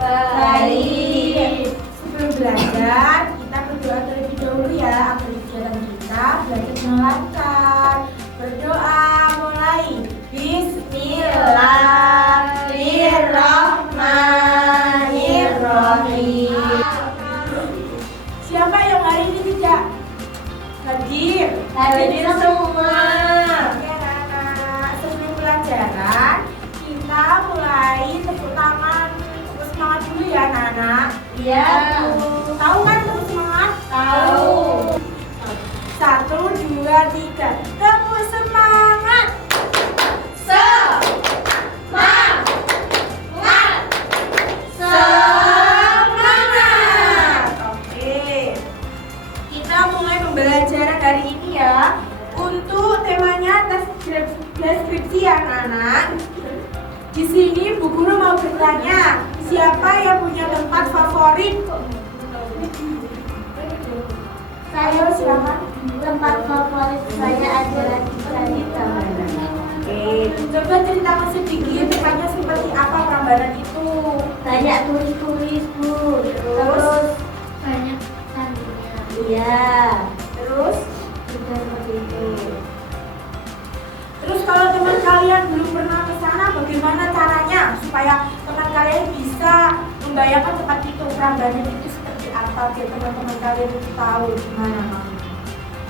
Baik. Sebelum belajar, kita berdoa terlebih dahulu ya agar kegiatan kita belajar dengan lancar. Berdoa mulai. Bismillahirrahmanirrahim. Siapa yang hari ini tidak hadir? Hadir semua. Oke anak-anak, sebelum pelajaran kita mulai tepuk tangan, tepuk semangat dulu ya anak-anak. Iya. Tahu kan tepuk semangat? Tahu. 1, 2, 3, tepuk semangat. Semangat. Oke. Kita mulai pembelajaran hari ini ya. Untuk temanya tes deskripsi ya anak-anak. Di sini Bu Guru mau bertanya, siapa yang punya tempat favorit? Ayo silakan. Tempat favorit saya adalah di Prambanan. Oke, coba ceritakan sedikit tempatnya seperti apa Prambanan itu. Banyak turis-turis, Bu. Terus banyak cantiknya. Iya. Terus Juga seperti itu. Terus kalau teman kalian belum pernah ke sana, bagaimana caranya supaya teman kalian bisa membayangkan tempat itu, Prambanan itu seperti apa, biar teman-teman kalian itu tahu gimana kamu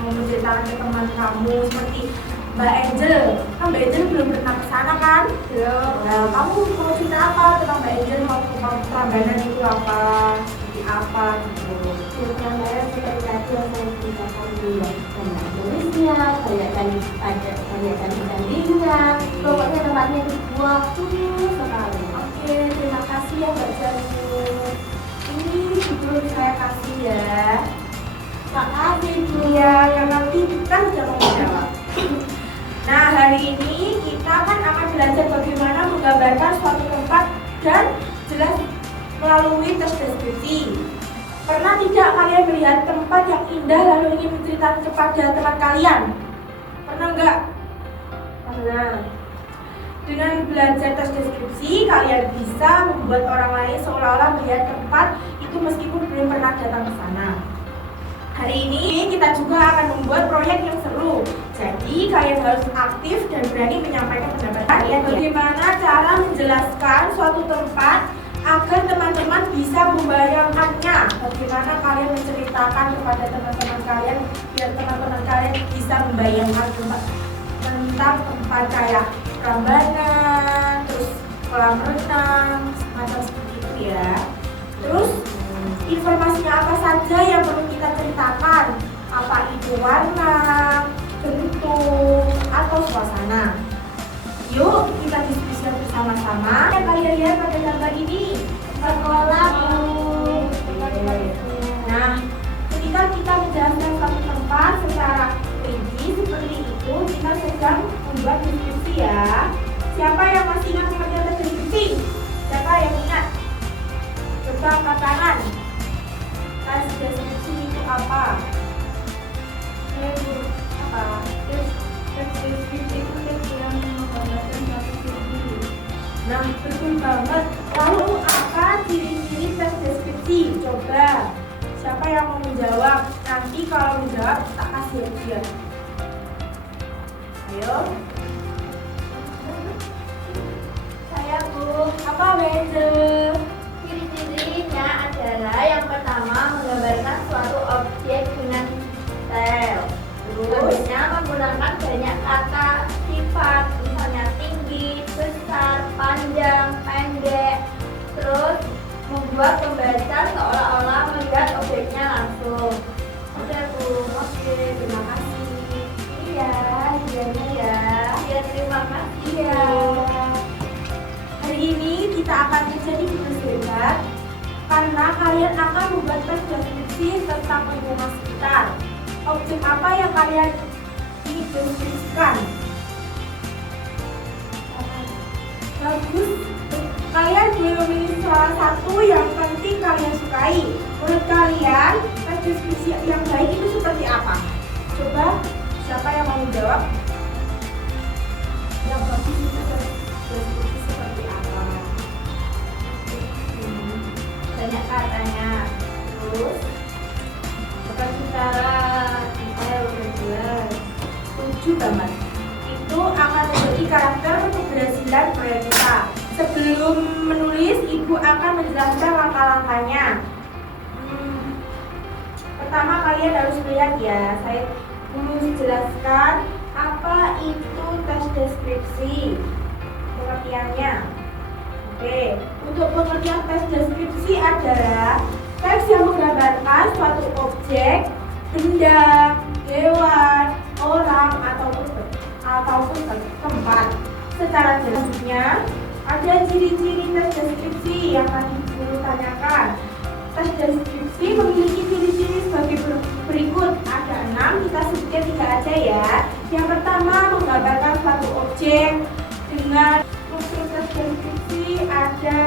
mau menceritakan ke teman kamu seperti Mbak Angel. Kan Mbak Angel belum pernah ke sana kan? Belum. Nah, kamu mau cerita apa tentang Mbak Angel, mau ke Prambanan itu apa, seperti apa gitu? Prambanan seperti tadi yang saya ceritakan dulu ya. Banyak turisnya, banyak cantik-cantiknya. Pokoknya tempatnya itu bagus sekali. Oke, terima kasih ya Mbak Janur. Ini judul saya kasih ya. Makasih, Bu. Iya, karena kita sudah mau menjawab. Nah, hari ini kita kan akan belajar bagaimana menggambarkan suatu tempat dan jelas melalui tes deskripsi. Pernah tidak kalian melihat tempat yang indah lalu ingin menceritakan kepada teman kalian? Pernah enggak? Pernah. Dengan belajar tes deskripsi, kalian bisa membuat orang lain seolah-olah melihat tempat itu meskipun belum pernah datang ke sana. Hari ini kita juga akan membuat proyek yang seru. Jadi kalian harus aktif dan berani menyampaikan pendapat kalian. Bagaimana cara menjelaskan suatu tempat agar teman-teman bisa membayangkannya? Bagaimana kalian menceritakan kepada teman-teman kalian biar teman-teman kalian bisa membayangkan tentang tempat kayak Prambanan, terus kolam renang, semacam seperti itu ya. Terus informasinya apa saja yang perlu kita ceritakan? Apa itu warna, bentuk, atau suasana? Yuk kita diskusi bersama-sama. Yang kalian lihat pada gambar ini Sekolah, Bu. Nah, ketika kita menjelaskan satu tempat secara rinci seperti itu, kita sedang membuat deskripsi ya. Siapa yang masih ingat pengertian deskripsi? Siapa yang ingat? Coba angkat tangan. Tes deskripsi itu apa? Apa? Tes deskripsi itu tes yang menggambarkan satu diri. Nah, betul banget. Lalu apa ciri-ciri tes deskripsi? Coba. Siapa yang mau menjawab? Nanti kalau menjawab tak kasih hadiah. Ayo. Saya, Bu. Apa beda? Ciri-cirinya adalah yang pertama menggambarkan suatu objek dengan detail. Selanjutnya menggunakan banyak kata sifat, misalnya tinggi, besar, panjang, pendek. Terus membuat pembaca seolah-olah melihat objeknya langsung. Oke, Bu. Oke, terima kasih. Iya, hadiahnya ya. Iya, terima kasih. Iya. Hari ini kita akan menjadi guru sehat karena kalian akan membuat tes deskripsi tentang lingkungan sekitar. Objek apa yang kalian ingin deskripsikan? Bagus. Kalian boleh memilih salah satu yang penting kalian sukai. Menurut kalian, tes deskripsi yang baik itu seperti apa? Coba, siapa yang mau menjawab? Yang bagus itu tes deskripsi seperti apa? katanya. Terus Seperti cara kita udah jelas. setuju banget. Itu akan menjadi karakter keberhasilan proyek kita. Sebelum menulis, Ibu akan menjelaskan langkah-langkahnya. Pertama kalian harus lihat ya. Saya dulu jelaskan apa itu tes deskripsi. Pengertiannya. Oke, untuk pengertian tes deskripsi adalah teks yang menggambarkan suatu objek, benda, hewan, orang, ataupun tempat. Secara jelasnya, ada ciri-ciri tes deskripsi yang tadi dulu tanyakan. Tes deskripsi memiliki ciri-ciri sebagai berikut. Ada 6, kita sebutkan 3 aja ya. Yang pertama, menggambarkan suatu objek dengan struktur tes deskripsi ada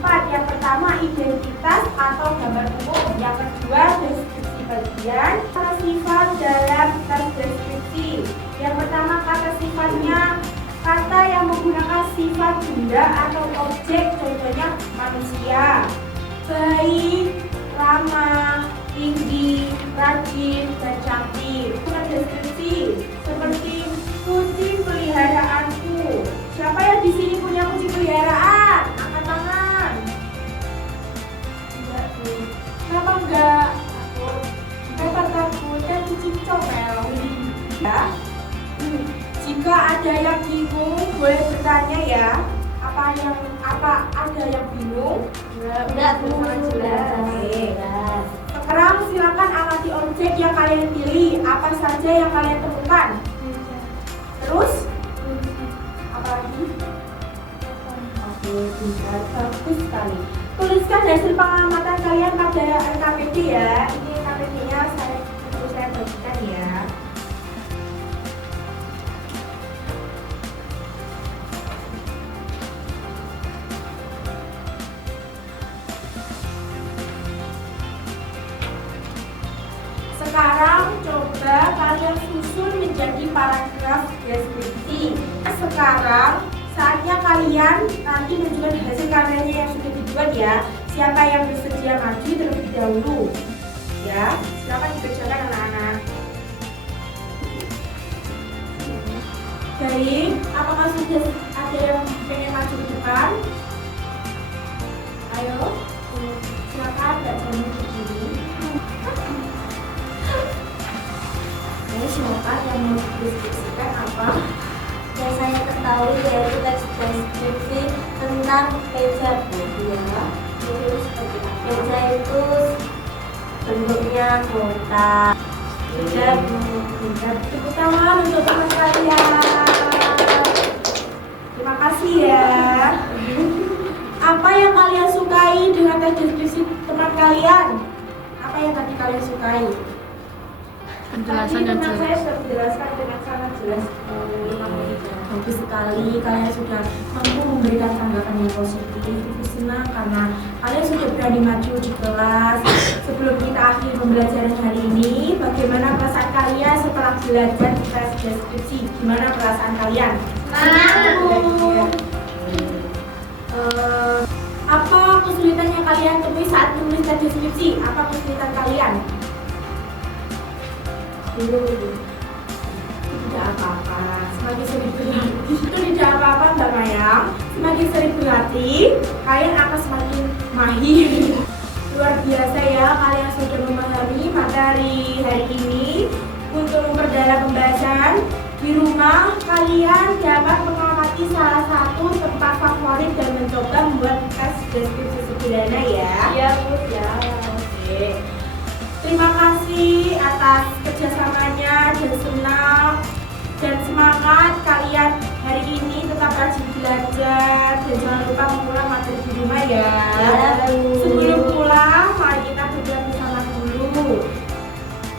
4. Yang pertama, identitas atau gambar umum. Yang kedua, deskripsi bagian. Kata sifat dalam tes deskripsi. Yang pertama, kata sifatnya kata yang menggunakan sifat benda atau objek, contohnya manusia, baik, ramah, tinggi, rajin, dan cantik. Kata deskripsi seperti kucing peliharaanku. Siapa yang di sini punya kucing peliharaan? Angkat tangan. Enggak tuh. Kenapa enggak? Takut kan kucing comel. Ya. Jika ada yang bingung, boleh bertanya ya. Apa ada yang bingung? Enggak Sangat jelas. Oke. Sekarang silakan amati objek yang kalian pilih. Apa saja yang kalian temukan? Terus? Apa lagi? Oke, pintar, bagus sekali. Tuliskan hasil pengamatan kalian pada RKPD ya. Ini RKPD-nya saya bagikan ya. Sekarang coba kalian susun menjadi paragraf deskripsi. Sekarang saatnya kalian nanti menunjukkan hasil karyanya yang sudah dibuat ya. Siapa yang bersedia maju terlebih dahulu? Ya, silakan dikerjakan anak-anak. Baik, apakah sudah ada yang pengen maju ke depan? Ayo, silakan Mbak Jani berdiri. Ini silakan yang mau dideskripsikan apa? Yang saya ketahui yaitu teks deskripsi tentang meja ya. Itu seperti apa? Meja itu bentuknya kotak. Meja bentuk. Tepuk tangan untuk teman kalian. Terima kasih ya. Apa yang kalian sukai dengan tes deskripsi teman kalian? Apa yang tadi kalian sukai? Penjelasan Tadi yang teman jelas. saya sudah menjelaskan dengan sangat jelas. Bagus sekali, kalian sudah mampu memberikan tanggapan yang positif. Ibu senang karena kalian sudah berani maju di kelas. Sebelum kita akhiri pembelajaran hari ini, bagaimana perasaan kalian setelah belajar di tes deskripsi? Gimana perasaan kalian? Semangat. Apa kesulitan yang kalian temui saat menulis tes deskripsi? Apa kesulitan kalian? Tidak apa-apa, semakin sering berlatih itu tidak apa-apa Mbak Mayang. Semakin sering berlatih, kalian akan semakin mahir. Luar biasa ya, kalian sudah memahami materi hari ini. Untuk memperdalam pembahasan, di rumah kalian dapat mengamati salah satu tempat favorit dan mencoba membuat tes deskripsi sederhana ya. Iya Bu ya. Oke. Terima kasih atas kerjasamanya dan senang dan semangat kalian hari ini. Tetap rajin belajar dan jangan lupa mengulang materi di rumah ya. Ya, Bu. Sebelum pulang, mari kita berdoa bersama dulu.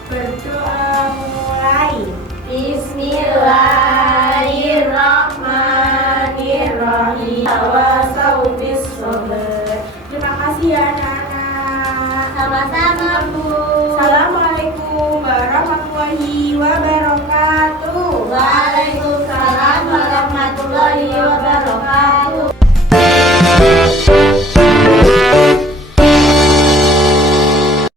Berdoa mulai. Bismillahirrahmanirrahim. Tawasau bis sabr. Terima kasih ya anak-anak. Sama-sama Bu. Assalamualaikum warahmatullahi wabarakatuh.